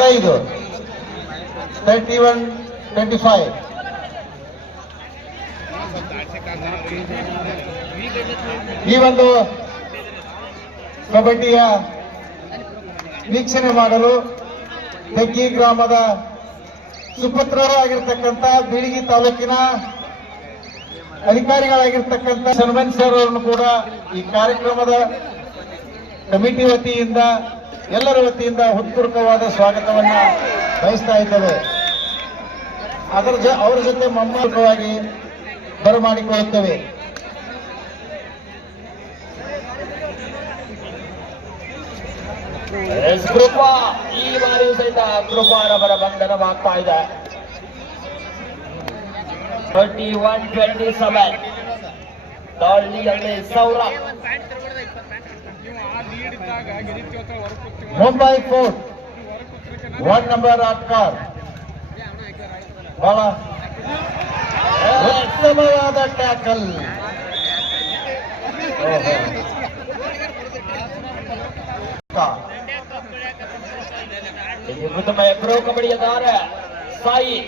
25 31-25. ಈ ಒಂದು ಕಬಡ್ಡಿಯ ವೀಕ್ಷಣೆ ಮಾಡಲು ತೆಗ್ಗಿ ಗ್ರಾಮದ ಸುಪುತ್ರರಾಗಿರ್ತಕ್ಕಂಥ ಬೀಳಗಿ ತಾಲೂಕಿನ ಅಧಿಕಾರಿಗಳಾಗಿರ್ತಕ್ಕಂಥ ಸನ್ಮನ್ ಸರ್ ಅವರನ್ನು ಕೂಡ ಈ ಕಾರ್ಯಕ್ರಮದ ಕಮಿಟಿ ವತಿಯಿಂದ ಎಲ್ಲರ ವತಿಯಿಂದ ಹೃತ್ಪೂರ್ವಕವಾದ ಸ್ವಾಗತವನ್ನ ಬಯಸ್ತಾ ಇದ್ದೇವೆ. ಅವರ ಜೊತೆ ಮಮ್ಮೂರ್ಖವಾಗಿ ಬರಮಾಡಿಕೊಳ್ಳುತ್ತೇವೆ. ಕೃಪಾ ಈ ಬಾರಿಯೂ ಸಹಿತ ಕೃಪಾರವರ ಬಂಧನವಾಗ್ತಾ ಇದೆ. 31-27 ದಾಳಿಯಲ್ಲಿ ಸೌರಭ್. ಮುಂಬೈ ಫೋರ್ಟ್ 1 ನಂಬರ್ ಆಟ್ಕಾರ್ ಬಹಳ ಉತ್ತಮವಾದ ಟ್ಯಾಕಲ್. ಉತ್ತಮ ಪ್ರೋ ಕಬಡ್ಡಿಯ ದಾರ ಸಾಯಿ.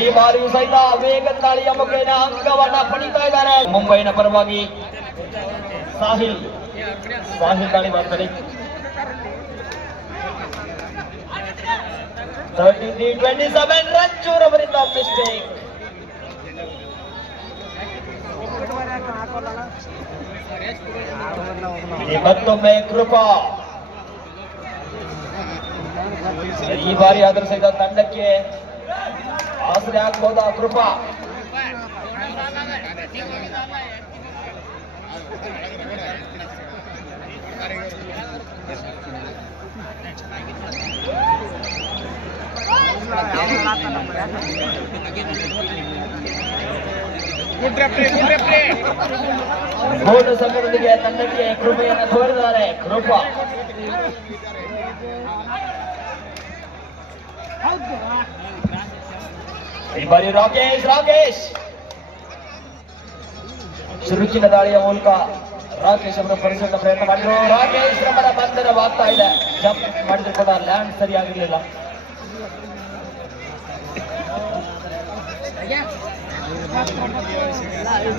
ಈ ಬಾರಿಯೂ ಸಹಿತ ವೇಗದ ದಾಳಿಯ ಮುಖೇನ ಅಂಕವನ್ನ ಪಡಿತಾ ಇದ್ದಾರೆ. ಮುಂಬೈನ ಪರವಾಗಿ ಸಾಹಿಲ್ ದಾಳಿ ಮಾಡ್ತಾರೆ. 33-27 ರಂಜೂರವರಿಂದ ಮಿಸ್ಟೇಕ್. ಮತ್ತೊಮ್ಮೆ ಕೃಪಾ. ಈ ಬಾರಿ ಆದರೂ ಸಹಿತ ತಂಡಕ್ಕೆ ಆಸರೆ ಆಗ್ಬಹುದಾ ಕೃಪಾ? ಗೋಡು ಸಂಘದೊಂದಿಗೆ ತಂಡಕ್ಕೆ ಕೃಪೆಯನ್ನು ತೋರಿದ್ದಾರೆ ಕೃಪಾ. ಈ ಬಾರಿ ರಾಕೇಶ್ ಚುರುಕಿನ ದಾಳಿಯ ಮೂಲಕ ರಾಕೇಶ್ ಅವರು ಪರಿಸರದ ಪ್ರಯತ್ನ ಮಾಡಿದ್ರು. ರಾಕೇಶ್ ರವರ ಬಂಧನವಾಗ್ತಾ ಇದೆ. ಜಂಪ್ ಮಾಡಿದ್ರು ಕೂಡ ಲ್ಯಾಂಡ್ ಸರಿಯಾಗಿರ್ಲಿಲ್ಲ.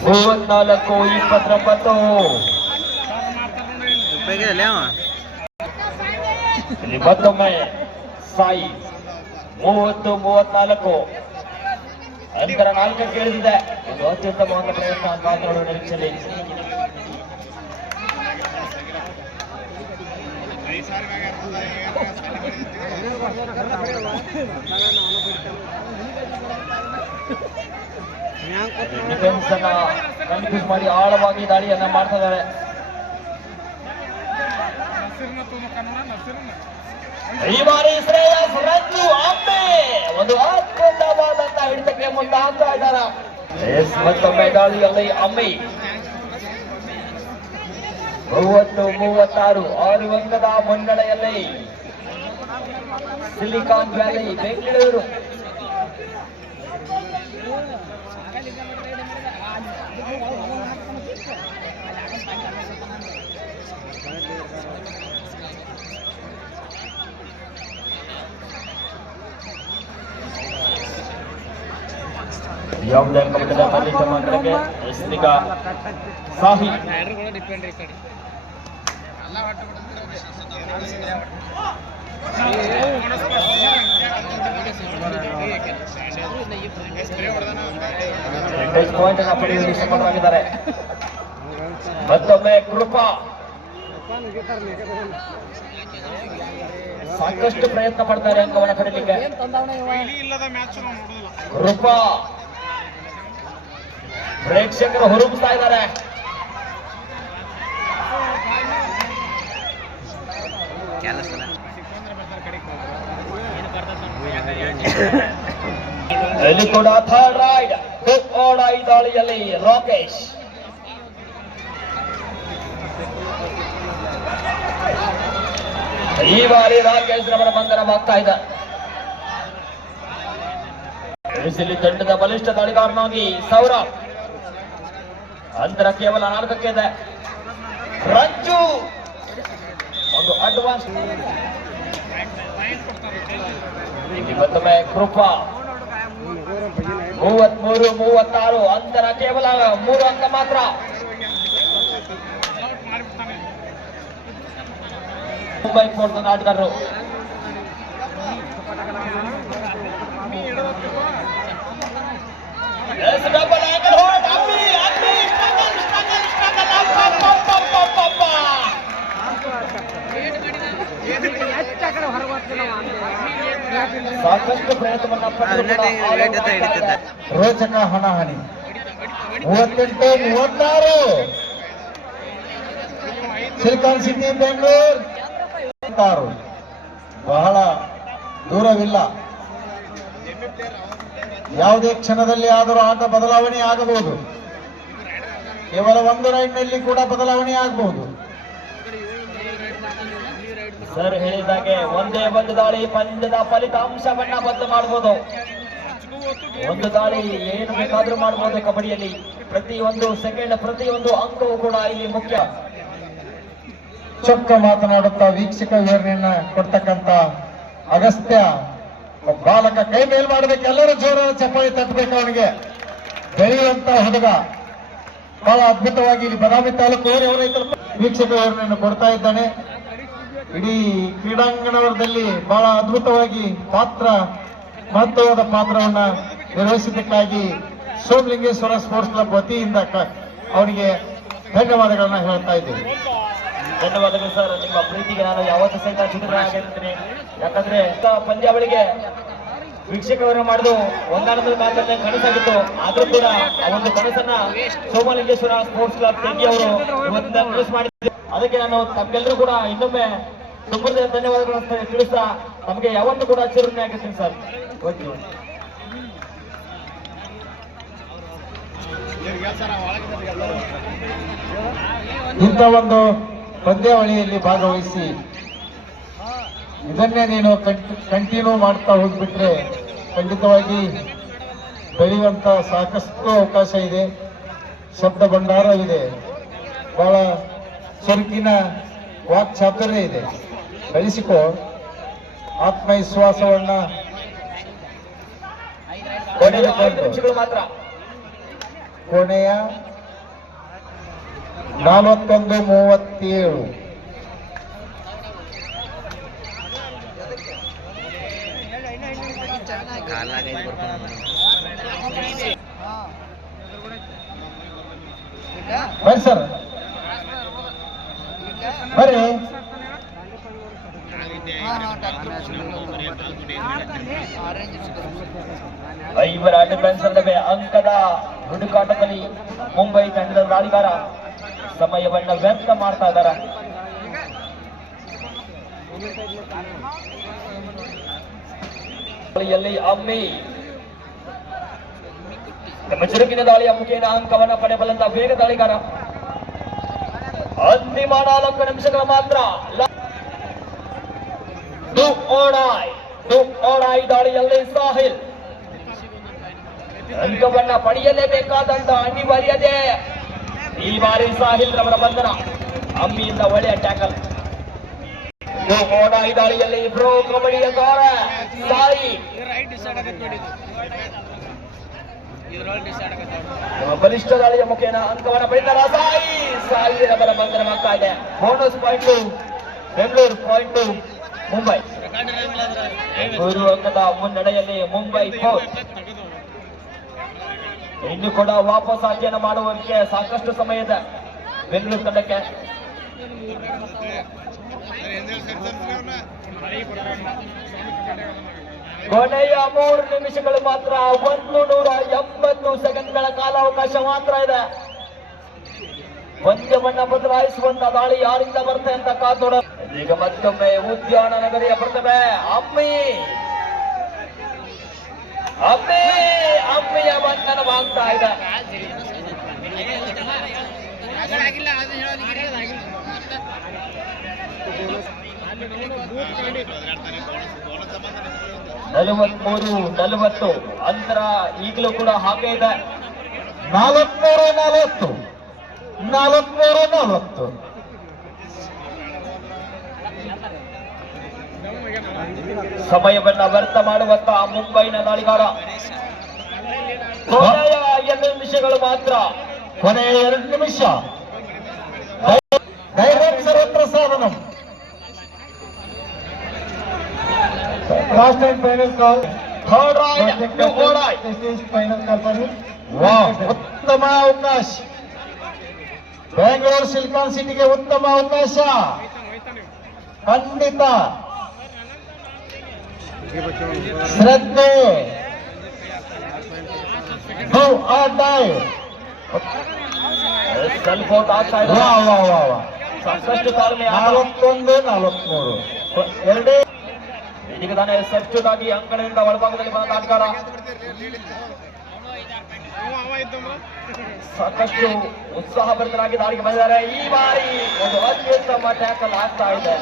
ಮೂವತ್ನಾಲ್ಕು 29 ಇಲ್ಲಿ ಮತ್ತೊಮ್ಮೆ ಸಾಯಿ 30-34 ಅಂತರ 4 ಕೇಳಿಸಿದೆ. ಇದು ಅತ್ಯುತ್ತಮವಾದ ಪ್ರಯತ್ನ ಕಾತೋಡು ನಿರೀಕ್ಷೆಯಲ್ಲಿ. ಡಿಫೆನ್ಸ್ ಅನ್ನ ಕನ್ಫ್ಯೂಸ್ ಮಾಡಿ ಆಳವಾಗಿ ದಾಳಿಯನ್ನ ಮಾಡ್ತಾ ಇದ್ದಾರೆ. ಈ ಬಾರಿ ಶ್ರೇಯಸ್ ರಂಜು ಅಮ್ಮೆ ಒಂದು ಅದ್ಭುತವಾದಂತ ಹಿಡಿತಕ್ಕೆ ಮುಂದಾಗ್ತಾ ಇದ್ದಾರೆ. ಮತ್ತೊಮ್ಮೆ ದಾಳಿಯಲ್ಲಿ ಅಮ್ಮೆ 30-36 6 ಅಂಕದ ಮುನ್ನಡೆಯಲ್ಲಿ ಸಿಲಿಕಾನ್ ವ್ಯಾಲಿ ಬೆಂಗಳೂರು. ಯಾವುದೇ ಕಬಡ್ಡಿಯ ಮಾಲೀಕ ಮಾತ್ರಕ್ಕೆ ಈಗ ಸಾಹಿ ಪಾಯಿಂಟ್ ಅನ್ನು ಪಡೆಯುವಲ್ಲಿ ಸಫಲವಾಗಿದ್ದಾರೆ. ಮತ್ತೊಮ್ಮೆ ಕೃಪಾ ಸಾಕಷ್ಟು ಪ್ರಯತ್ನ ಪಡ್ತಾರೆ ಅಂಕವನ್ನು ಪಡೆಯಲಿಕ್ಕೆ. ಕೃಪಾ ಪ್ರೇಕ್ಷಕರು ಹುರುಪಿಸ್ತಾ ಇದ್ದಾರೆ. ಇಲ್ಲಿ ಕೂಡ ಥರ್ಡ್ ರೈಡ್ ಓಡಾಯಿ ದಾಳಿಯಲ್ಲಿ ರಾಕೇಶ್. ಈ ಬಾರಿ ರಾಕೇಶ್ ರವರ ಬಂಧನ ಬಂಧನವಾಗ್ತಾ ಇದೆ. ಇಲ್ಲಿ ತಂಡದ ಬಲಿಷ್ಠ ದಾಳಿಗಾರನಾಗಿ ಸೌರಭ್. ಅಂತರ ಕೇವಲ 4 ಇದೆ. ರಂಜು ಒಂದು ಅಡ್ವಾನ್ಸ್. ಮತ್ತೊಮ್ಮೆ ಕೃಪಾ 33-36. ಅಂತರ ಕೇವಲ 3 ಅಂಕ ಮಾತ್ರ. ಮುಂಬೈ ಫೋರ್ಸ್ ಆಟಗಾರರು ಡಬಲ್ ಆಂಗಲ್ ಹೋಲ್ಡ್. ಸಾಕಷ್ಟು ಪ್ರಯತ್ನವನ್ನ ರೋಚಕ ಹಣಾಹಣಿ 38-36. ಸಿಲಿಕಾನ್ ಸಿಟಿ ಬೆಂಗಳೂರು ಬಹಳ ದೂರವಿಲ್ಲ. ಯಾವುದೇ ಕ್ಷಣದಲ್ಲಿ ಆದರೂ ಆಟ ಬದಲಾವಣೆ ಆಗಬಹುದು. ಕೇವಲ 1 ರೈಡ್ನಲ್ಲಿ ಕೂಡ ಬದಲಾವಣೆ ಆಗಬಹುದು. ಸರ್ ಹೇಳಿದಾಗೆ ಒಂದೇ ಒಂದು ದಾಳಿ ಪಂದ್ಯದ ಫಲಿತಾಂಶವನ್ನ ಬದಲು ಮಾಡಬಹುದು. ಒಂದು ದಾಳಿ ಏನು ಬೇಕಾದ್ರೂ ಮಾಡಬಹುದು ಕಬಡ್ಡಿಯಲ್ಲಿ. ಪ್ರತಿಯೊಂದು ಸೆಕೆಂಡ್, ಪ್ರತಿಯೊಂದು ಅಂಕವೂ ಕೂಡ ಇಲ್ಲಿ ಮುಖ್ಯ. ಚೊಕ್ಕ ಮಾತನಾಡುತ್ತಾ ವೀಕ್ಷಕ ವಿವರಣೆಯನ್ನ ಕೊಡ್ತಕ್ಕಂತ ಅಗಸ್ತ್ಯ ಬಾಲಕ ಕೈ ಮೇಲ್ ಮಾಡಬೇಕು. ಎಲ್ಲರೂ ಜೋರಾದ ಚಪ್ಪಾಳಿ ತಟ್ಟಬೇಕು. ಅವನಿಗೆ ಬೆಳೆಯುವಂತ ಹುಡುಗ ಬಹಳ ಅದ್ಭುತವಾಗಿ ಇಲ್ಲಿ ಬದಾಮಿ ತಾಲೂಕು ವೀಕ್ಷಕ ವಿವರಣೆಯನ್ನು ಕೊಡ್ತಾ ಇದ್ದಾನೆ. ಇಡೀ ಕ್ರೀಡಾಂಗಣದಲ್ಲಿ ಬಹಳ ಅದ್ಭುತವಾಗಿ ಮಹತ್ವವಾದ ಪಾತ್ರವನ್ನ ನಿರ್ವಹಿಸಿದ್ದಕ್ಕಾಗಿ ಸೋಮಲಿಂಗೇಶ್ವರ ಸ್ಪೋರ್ಟ್ಸ್ ಕ್ಲಬ್ ವತಿಯಿಂದ ಅವನಿಗೆ ಧನ್ಯವಾದಗಳನ್ನ ಹೇಳ್ತಾ ಇದ್ದೇವೆ. ಧನ್ಯವಾದಗಳು ಸರ್. ನಿಮ್ಮ ಪ್ರೀತಿಗೆ ನಾನು ಯಾವತ್ತೂ ಸಹಿತ ಚಿತ್ರನಾಗಿರ್ತೀನಿ. ಯಾಕಂದ್ರೆ ಪಂದ್ಯಾವಳಿಗೆ ವೀಕ್ಷಕರನ್ನು ಮಾಡುದು ಒಂದಾನದ ಮಾತನ್ನ ಕನಸಾಗಿತ್ತು. ಆದ್ರೂ ಕೂಡ ಆ ಒಂದು ಕನಸನ್ನ ಸೋಮಲಿಂಗೇಶ್ವರ ಸ್ಪೋರ್ಟ್ಸ್ ಕ್ಲಬ್ ತೆಗಿ ಅವರು ಇವತ್ತಿನ ಅನೌನ್ಸ್ ಮಾಡಿದ್ರು. ಅದಕ್ಕೆ ನಾನು ತಮ್ಗೆಲ್ಲರೂ ಕೂಡ ಇನ್ನೊಮ್ಮೆ ತುಂಬ ಧನ್ಯವಾದಗಳನ್ನು ತಿಳಿಸ್ತಾ ನಮಗೆ ಯಾವತ್ತೂ ಕೂಡ ಚಿರುಣೆ ಆಗಿರ್ತೀನಿ ಸರ್. ಓಕೆ. ಇಂಥ ಒಂದು ಪಂದ್ಯಾವಳಿಯಲ್ಲಿ ಭಾಗವಹಿಸಿ ಇದನ್ನೇ ನೀನು ಕಂಟಿನ್ಯೂ ಮಾಡ್ತಾ ಹೋಗ್ಬಿಟ್ರೆ ಖಂಡಿತವಾಗಿ ಬೆಳೆಯುವಂತ ಸಾಕಷ್ಟು ಅವಕಾಶ ಇದೆ. ಶಬ್ದ ಭಂಡಾರವಿದೆ. ಬಹಳ ಚುರುಕಿನ ವಾಕ್ಚಾತುರ್ಯ ಇದೆ. ಬೆಳೆಸಿಕೋ. ಆತ್ಮವಿಶ್ವಾಸವನ್ನ ಮಾತ್ರ. ಕೊನೆಯ 41-37. ಬರ್ರಿ ಸರ್, ಬರ್ರಿ. ಐವರ ಡಿಫೆನ್ಸ್ ನಡುವೆ ಅಂಕದ ಹುಡುಕಾಟದಲ್ಲಿ ಮುಂಬೈ ತಂಡದ ದಾಳಿಗಾರ ಸಮಯವನ್ನ ವ್ಯರ್ಥ ಮಾಡ್ತಾ ಇದ್ದಾರೆ. ಅಮ್ಮಿ ನಮ್ಮ ಚುರುಕಿನ ದಾಳಿಯ ಮುಖೇನ ಅಂಕವನ್ನ ಪಡೆಯಬಲ್ಲಂತ ವೇಗ ದಾಳಿಗಾರ. ಅಂತಿಮ 4 ನಿಮಿಷಗಳ ಮಾತ್ರ. ಓಡಾಯ್ ದಾಳಿಯಲ್ಲಿ ಸಾಹಿಲ್ ಅಂಕವನ್ನ ಪಡೆಯಲೇಬೇಕಾದಂತ ಅನಿವಾರ್ಯತೆ. ಈ ಬಾರಿ ಸಾಹಿಲ್ ರವರ ಬಂಧನ. ಅಮ್ಮಿಯಿಂದ ಒಳ್ಳೆಯ ಟ್ಯಾಕಲ್. ಓಡಾಯ್ ದಾಳಿಯಲ್ಲಿ ಪ್ರೋ ಕಬಡ್ಡಿಯ ಗಾರ ಸಾಯಿ ಬಲಿಷ್ಠ ದಾಳಿಯ ಮುಖೇನ ಅಂಕವನ್ನ ಪಡೆದ ಸಾಯಿ ರವರ ಬಂಧನವಾಗ್ತಾ ಇದೆ. Bonus point Bengaluru, point Mumbai. 3 ಅಂಕದ ಮುನ್ನಡೆಯಲ್ಲಿ ಮುಂಬೈ ಫೋರ್ಸ್. ಇನ್ನು ಕೂಡ ವಾಪಸ್ ಆಯ್ಕೆಯನ್ನು ಮಾಡುವಂತೆ ಸಾಕಷ್ಟು ಸಮಯ ಇದೆ ಬೆಂಗಳೂರು ತಂಡಕ್ಕೆ. ಕೊನೆಯ 3 ನಿಮಿಷಗಳು ಮಾತ್ರ. 180 ಸೆಕೆಂಡ್ಗಳ ಕಾಲಾವಕಾಶ ಮಾತ್ರ ಇದೆ. ಪಂದ್ಯವನ್ನ ಬದಲಾಯಿಸುವಂತ ದಾಳಿ ಯಾರಿಂದ ಬರುತ್ತೆ ಅಂತ ಕಾತೋಡ. ಈಗ ಮತ್ತೊಮ್ಮೆ ಉದ್ಯಾನ ನಗರಿಯ ಪ್ರತಿಭೆ ಅಮ್ಮಿಯ ಬಂಧನವಾಗ್ತಾ ಇದೆ. 43-40 ಅಂತರ ಈಗಲೂ ಕೂಡ ಹಾಗೆ ಇದೆ. 43-40 43-40. ಸಮಯವನ್ನ ವ್ಯರ್ಥ ಮಾಡುವಂತಹ ಮುಂಬೈನ ದಾಳಿಗಾರ. ಕೊನೆಯ 2 ನಿಮಿಷಗಳು ಮಾತ್ರ. ಕೊನೆಯ 2 ನಿಮಿಷ. ಡೈರೆಕ್ಟ್ ಸರ್ವತ್ರ ಸಾಧನಂ. Last and final call. Third ride final call for ವಾಹ್, ಉತ್ತಮ ಅವಕಾಶ. ಬೆಂಗಳೂರು ಸಿಲಿಕಾನ್ ಸಿಟಿಗೆ ಉತ್ತಮ ಅವಕಾಶ ಖಂಡಿತ. ಶ್ರದ್ಧೆ, ಡೂ ಆರ್ ಡೈ. ಸ್ವಲ್ಪ ಆಗ್ತಾ ಇದೆ. ಸಾಕಷ್ಟು ತಾಳ್ಮೆ. 41-43 ಎರಡೇ. ಇದೀಗ ತಾನೇ ಸಬ್ಸ್ಟಿಟ್ಯೂಟ್ ಆಗಿ ಅಂಕಣದಿಂದ ಒಳಭಾಗದಲ್ಲಿ ಬಂದ ಆಟಗಾರ. ಸಾಕಷ್ಟು ಉತ್ಸಾಹಭರಿತರಾಗಿ ದಾಳಿಗೆ ಬಂದಿದ್ದಾರೆ. ಈ ಬಾರಿ ಒಂದು ಅತ್ಯುತ್ತಮ ಟ್ಯಾಕಲ್ ಆಗ್ತಾ ಇದೆ.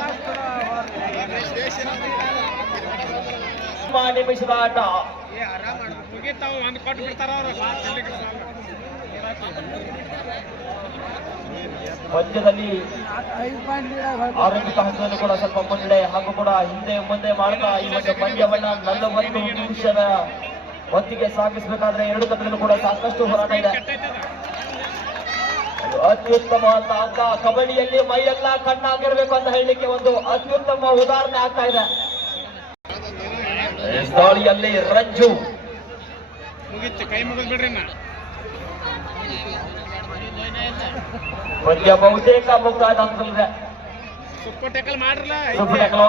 ನಿಮಿಷದ ಆಟ. ಪಂದ್ಯದಲ್ಲಿ ಆರಂಭಿಕ ಹಂತದಲ್ಲಿ ಕೂಡ ಸ್ವಲ್ಪ ಮುನ್ನಡೆ ಹಾಗೂ ಕೂಡ ಹಿಂದೆ ಮುಂದೆ ಮಾಡ್ತಾ ಈ ಒಂದು ಪಂದ್ಯವನ್ನ 40 ನಿಮಿಷದ ಹೊತ್ತಿಗೆ ಸಾಗಿಸಬೇಕಾದ್ರೆ 2 ತಂಡಗಳು ಕೂಡ ಸಾಕಷ್ಟು ಹೋರಾಟ ಇದೆ. ಅತ್ಯುತ್ತಮವಾದ ಅಂಕ. ಕಬಡ್ಡಿಯಲ್ಲಿ ಮೈಯೆಲ್ಲ ಕಣ್ಣಾಗಿರ್ಬೇಕು ಅಂತ ಹೇಳಲಿಕ್ಕೆ ಒಂದು ಅತ್ಯುತ್ತಮ ಉದಾಹರಣೆ ಆಗ್ತಾ ಇದೆ. ದಾಳಿಯಲ್ಲಿ ರಂಜು. ಪಂದ್ಯ ಬಹುತೇಕ ಮುಕ್ತಾಯ ಹಂತದಲ್ಲಿದೆ. Super tackle.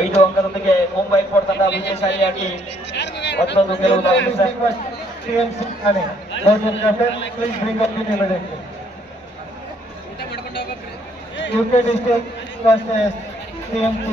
ಐದು ಅಂಕದೊಂದಿಗೆ ಮುಂಬೈ ಕೋರ್ಟ್ ತಂಡ ವಿಜಯಶಾಲಿಯಾಗಿ ಮತ್ತೊಂದು ಗೆಲುವು ದಾಖಲಿಸಿದೆ. UK district versus CMC.